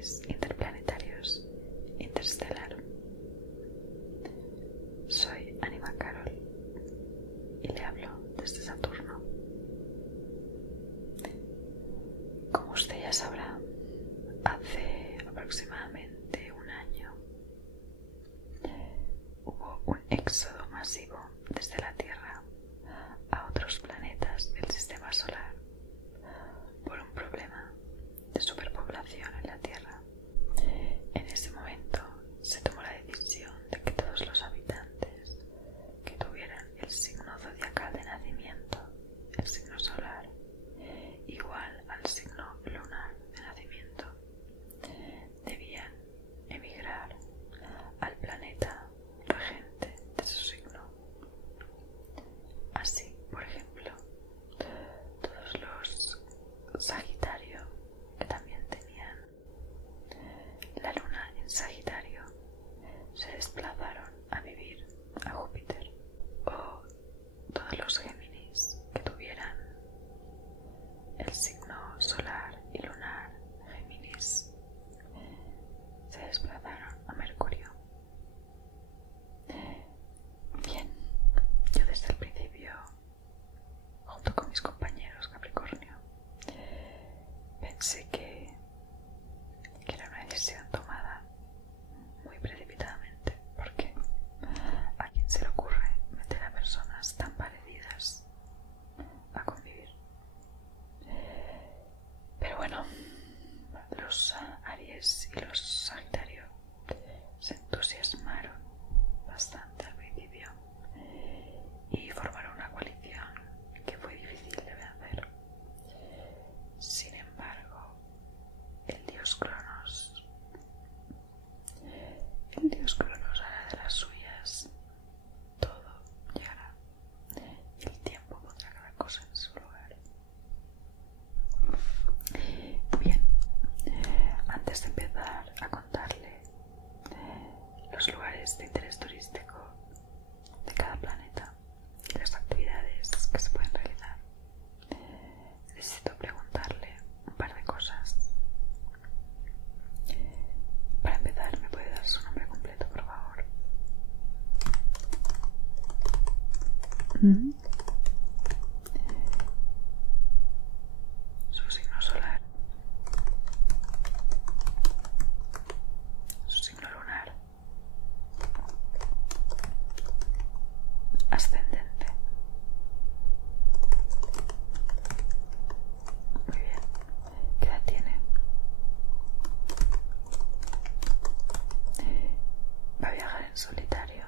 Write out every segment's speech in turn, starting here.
viajes interplanetarios interestelar. Soy Anima Carol y le hablo desde Saturno. Como usted ya sabrá, hace aproximadamente un año hubo un éxodo masivo desde la Tierra a otros planetas del sistema solar por un problema de superpoblación en la Tierra. En ese momento se tomó la decisión de que todos los habitantes que tuvieran el signo zodiacal de nacimiento, el signo solar, igual al signo lunar de nacimiento, debían emigrar al planeta regente de su signo. Así, por ejemplo, todos los Sagitario, que también tenían la luna en Sagitario, se desplazaron a vivir a Júpiter, o todos los Géminis que tuvieran el signo solar y lunar Géminis se desplazaron a Mercurio. Bien, yo desde el principio, junto con mis compañeros Capricornio, pensé que era una decisión tomada muy precipitadamente, porque a quién se le ocurre meter a personas tan parecidas a convivir. Pero bueno, los Aries y los Sagitario se entusiasmaron bastante al principio y formaron una coalición que fue difícil de vencer. Sin embargo, el dios Cronos hará de las suyas. Todo llegará y el tiempo pondrá cada cosa en su lugar. Bien, antes de empezar a contarle los lugares de interés turístico de cada planeta y las actividades que se pueden realizar, necesito preguntarle un par de cosas. Para empezar, ¿me puede dar su nombre completo, por favor? Su signo solar, su signo lunar, ascendente. Muy bien. ¿Qué edad tiene? ¿Va a viajar en solitario?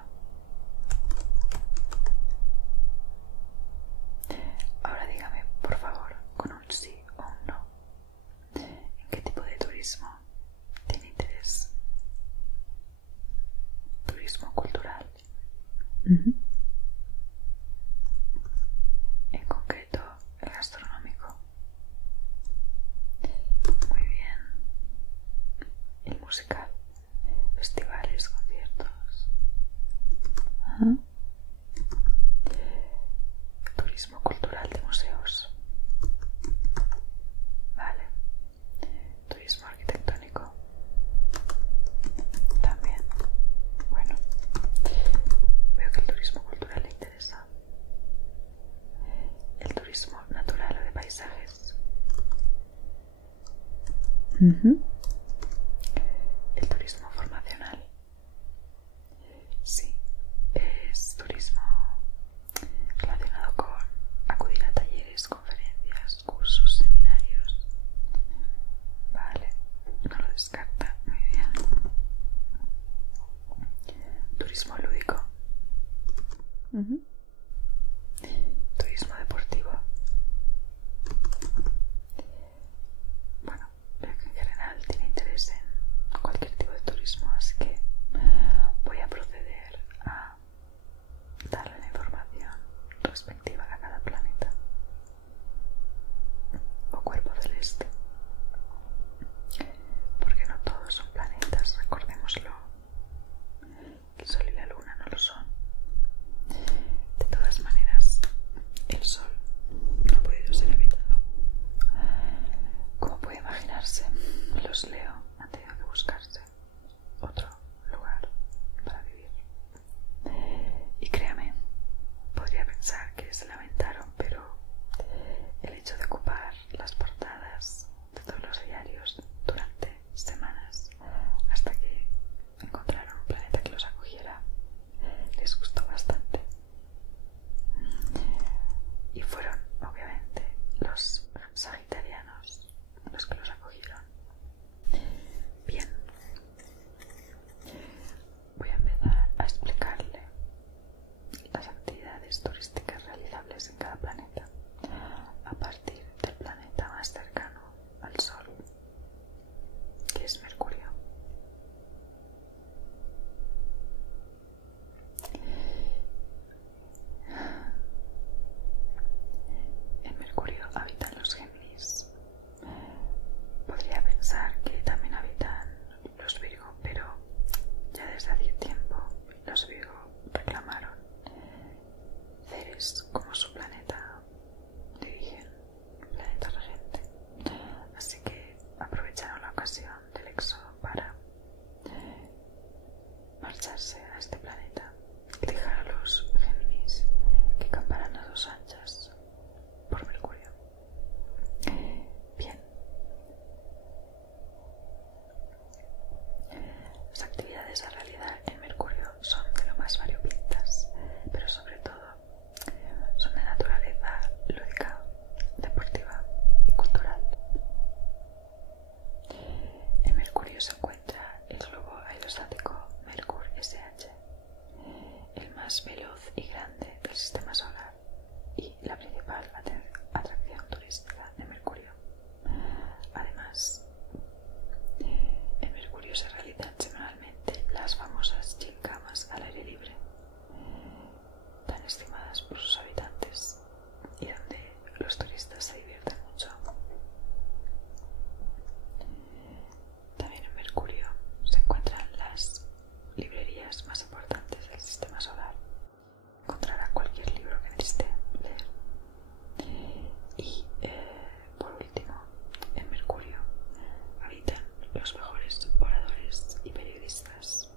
Ahora dígame, por favor, con un sí o un no, ¿en qué tipo de turismo tiene interés? Turismo cultural. En concreto, el gastronómico. Muy bien. El musical, festivales, conciertos. Turismo cultural de museos. Vale. Turismo arquitectónico. También. Bueno, veo que el turismo cultural le interesa. El turismo natural o de paisajes. El turismo formacional. Sí, es turismo relacionado con acudir a talleres, conferencias, cursos, seminarios. Vale, no lo descarta. Muy bien. Turismo lúdico. Turismo deportivo. Bueno, veo que en general tiene interés en cualquier tipo de turismo, así que voy a proceder a darle la información respectiva a cada planeta o cuerpo celeste, porque no todos son planetas, recordémoslo. El Sol y la Luna no lo son. De todas maneras, el Sol no ha podido ser habitado. Como puede imaginarse, los leo ante por sus habitantes y donde los turistas se divierten mucho. También en Mercurio se encuentran las librerías más importantes del sistema solar. Encontrará cualquier libro que necesite leer. Y por último, en Mercurio habitan los mejores oradores y periodistas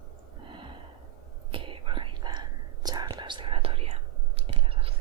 que organizan charlas de oratoria en las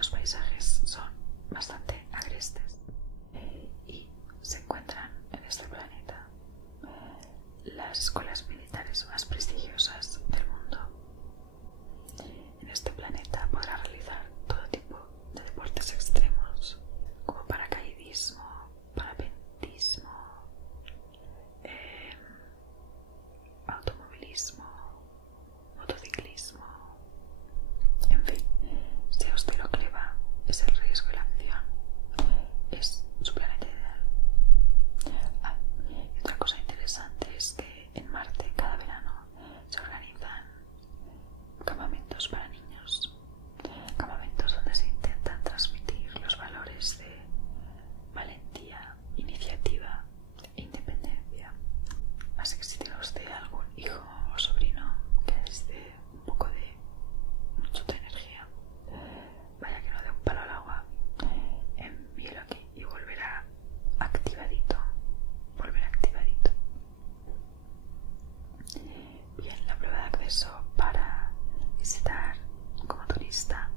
los paisajes son bastante agrestes y se encuentran en este planeta las escuelas militares más prestigiosas del mundo. En este planeta podrás realizar todo tipo de deportes extremos como paracaidismo, parapentismo, automovilismo, motociclismo, en fin, si a usted lo que le va es el riesgo y la acción, es su planeta ideal. Y otra cosa interesante es que en Marte cada verano se organizan campamentos para niños, campamentos donde se intentan transmitir los valores de valentía, iniciativa e independencia. Así que si tiene usted algún hijo o sobrino que necesite un poco de mucha energía, vaya que no dé un palo al agua, envíelo aquí y volverá activadito. Bien, la prueba de acceso para visitar como turista